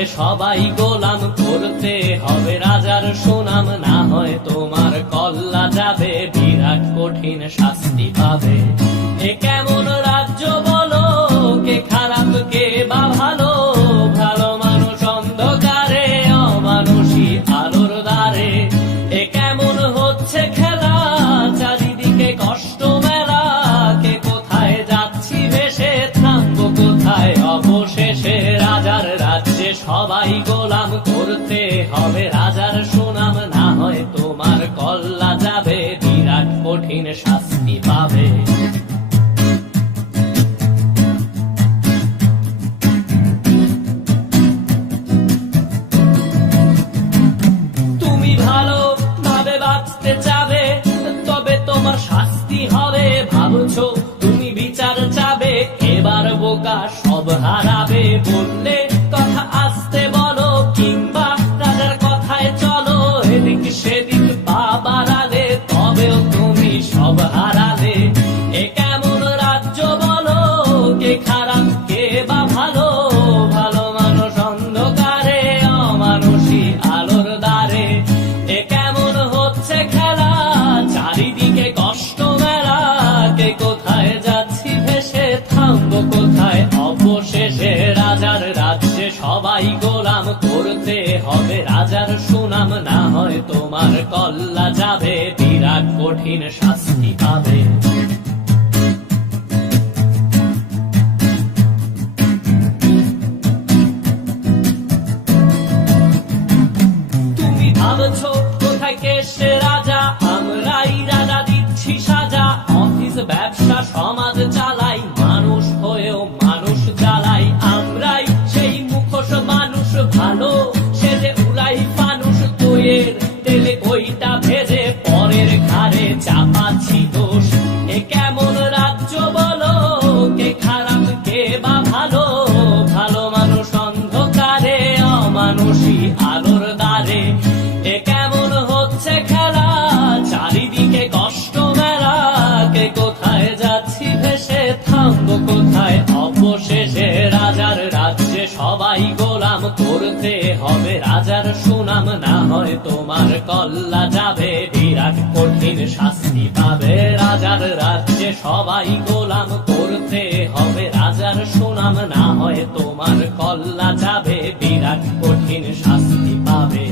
রাজ্যে সবাই গোলাম, করতে হবে রাজার সুনাম, না হয় তোমার কল্লা যাবে, বিরাট কঠিন শাস্তি পাবে। এ কেমন রাজ্য বলো, কে খারাপ কে বা ভালো, ভালো মানুষ অন্ধকারে, অমানুষী আলোর দ্বারে। এ কেমন হচ্ছে খেলা, চারিদিকে কষ্ট মেলা, কে কোথায় যাচ্ছি ভেসে, থামবো কোথায় অবশেষে। রাজার রাজ্যে সবাই গোলাম, করতে হবে রাজার সুনাম, না হয় তোমার কল্লা যাবে, বিরাট কঠিন শাস্তি পাবে। তুমি ভালো ভাবে বাঁচতে চাবে, তবে তোমার শাস্তি হবে। ভাবছো তুমি বিচার চাবে, এবার বোকা সব হারাবে। বললে কথা আসতে বলো, কিংবা রাজার কথায় চলো, এদিক সেদিক পা বাড়ালে, তবেও তুমি সব হারালে। এ কেমন রাজ্য বলো, কে খারাপ কে বা ভালো, ভালো মানুষ অন্ধকারে, অমানুষী আলোর দ্বারে। এ কেমন হচ্ছে খেলা, চারিদিকে কষ্ট মেলা, কে কোথায় যাচ্ছি ভেসে, থামবো কোথায় অবশেষে। রাজার রাজ্যে সবাই গোলাম, করতে হবে রাজার সুনাম, না হয় তোমার কল্লা যাবে, বিরাট কঠিন শাস্তি পাবে। তুমি ভাবছো কোথায় কে সে রাজা, আমরাই রাজা দিচ্ছি সাজা। অফিস ব্যবসা সমাজ চালাই, মানুষ হয়েও মানুষ জ্বালাই। আমরাই সেই মুখোশ মানুষ ভালো, সে যে উড়াই ফানুষ দইয়ের তেলে, ওইটা ভেজে পরের ঘাড়ে চাপাচ্ছি দোষ। এ কেমন রাজ্য বলো, কে খারাপ কে বা ভালো, ভালো মানুষ অন্ধকারে, অমানুষী আলোর দ্বারে। এ কেমন হচ্ছে খেলা, চারিদিকে কষ্ট মেলা, কে কোথায় যাচ্ছি ভেসে, থামবো কোথায় অবশেষে। রাজার রাজ্যে সবাই গোলাম, করতে হবে রাজার সুনাম, না হয় তোমার কল্লা যাবে, বিরাট কঠিন শাস্তি পাবে। রাজার রাজ্যে সবাই গোলাম, করতে হবে রাজার সুনাম, না হয় তোমার কল্লা যাবে, বিরাট কঠিন শাস্তি পাবে।